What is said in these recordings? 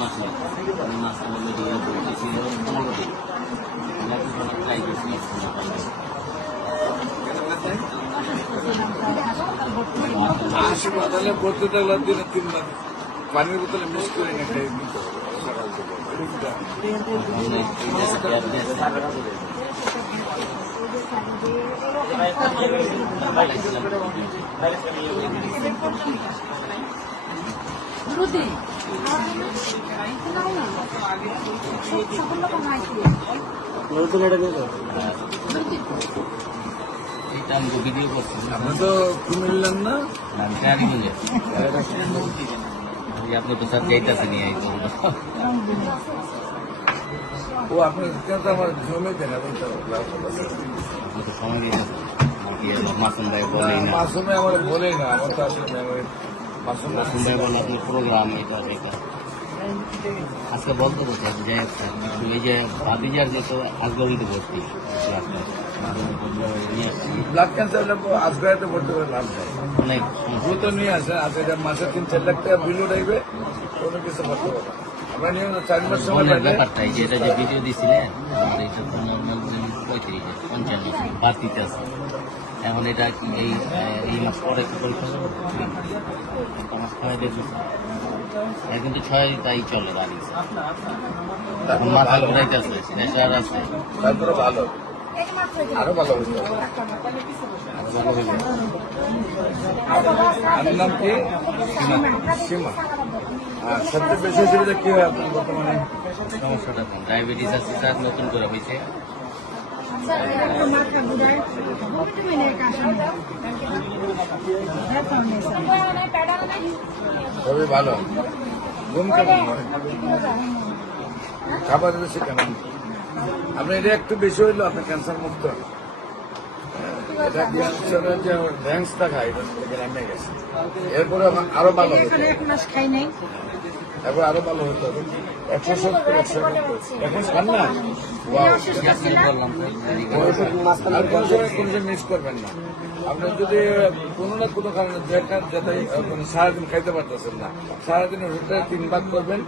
মাসে আমি মাঝখানে মেডিকেল করতেছিল 15 দিন ট্রাই করছি হাসপাতালে ভর্তি থাকলাম দিনে 3 বার পানির বোতলে মিস করে না খাই দিতে হবে সকাল এটা আমি ভিডিও করছি আপনি তো কুমিল্লার না আমি টায়ারিগঞ্জে আপনি তো স্যার যাইতেছে নিয়ে ও আপনি তো আমার জমে দেন আপনি তো আপনি তো সময় দিয়েছেন মাসুম ভাই বলেই না মাসুমে আমার বলেই না আমার তো আসলে মাসুম মাসুম ভাই বলে আপনি প্রোগ্রাম এটা সেটা আজকে বলতে বলছে যে এই যে ভাবিজার যেহেতু আজগরিতে ভর্তি ব্লাড ক্যান্সার আজগাড়িতে ভর্তি করে লাভ নেই অনেক দ্রুত নিয়ে আসে আজকে মাসে 3-4 লাখ টাকা বিল উঠাইবে কোনো কিছু করতে পারবে আমরা নিয়ে 4 মাস সময় অনেক লাগবে ব্যাপারটা এই যে এটা যে ভিডিও দিছিলেন আর এটা তো নর্মাল 35-55 বাড়তিতে আছে এখন এটা কি এই মাস পরে কি পরীক্ষা মাস 6 দেখুন কিন্তু 6 তাই চলে দাঁড়িয়ে এখন মাথা ঘুরাইতে আছে প্রেশার আছে তারপরে ভালো আরো ভালো হইতে আমার নাম কি সীমা আর সবচেয়ে বেশি অসুবিধা কি হয় আপনার বর্তমানে সমস্যাটা ডায়াবেটিস আছে স্যার নতুন করে হয়েছে খুবই ভালো ঘুম কেমন হয় খাবার বেশি কেমন আপনি এটা একটু বেশি হইলো আপনি ক্যান্সার মুক্ত এটা ক্যান্সারের যে র্যাঙ্কসটা খাই এটা নেমে গেছে এরপরে আরো ভালো হতো এরপর আরো ভালো হতো 170 এখন খান না আর কোন সময় মিস করবেন না আপনি যদি কোনো না কোনো কারণে যাতে সারাদিন খাইতে পারতেছেন না সারাদিন ওষুধটা 3 ভাগ করবেন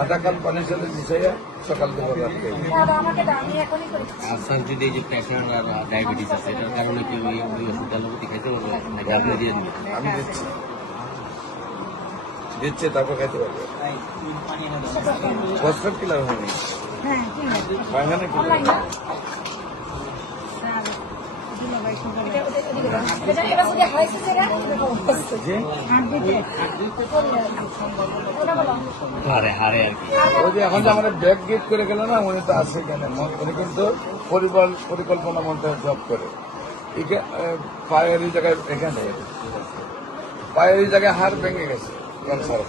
আধা কাপ পানির সাথে মিশাইয়া সকাল থেকে রাখতে আর স্যার যদি এই যে প্রেশার আর ডায়াবেটিস আছে এটার কারণে কি ওই ওষুধ অ্যালোপ্যাথি খাইতে পারবে নাকি আপনি দিয়ে দিন আমি দিচ্ছি তারপর খাইতে পারবে ফসফেট কিলার হয়নি বাগানে হারে হারে আর কি ওই যে এখন যে আমাদের ব্যাগ গিফট করে গেল না উনি তো আছে কেন উনি কিন্তু পরিকল্পনা মন্ত্রে জব করে পায়ের এই জায়গায় এখানে পায়ের এই জায়গায় হাড় ভেঙে গেছে ক্যান্সার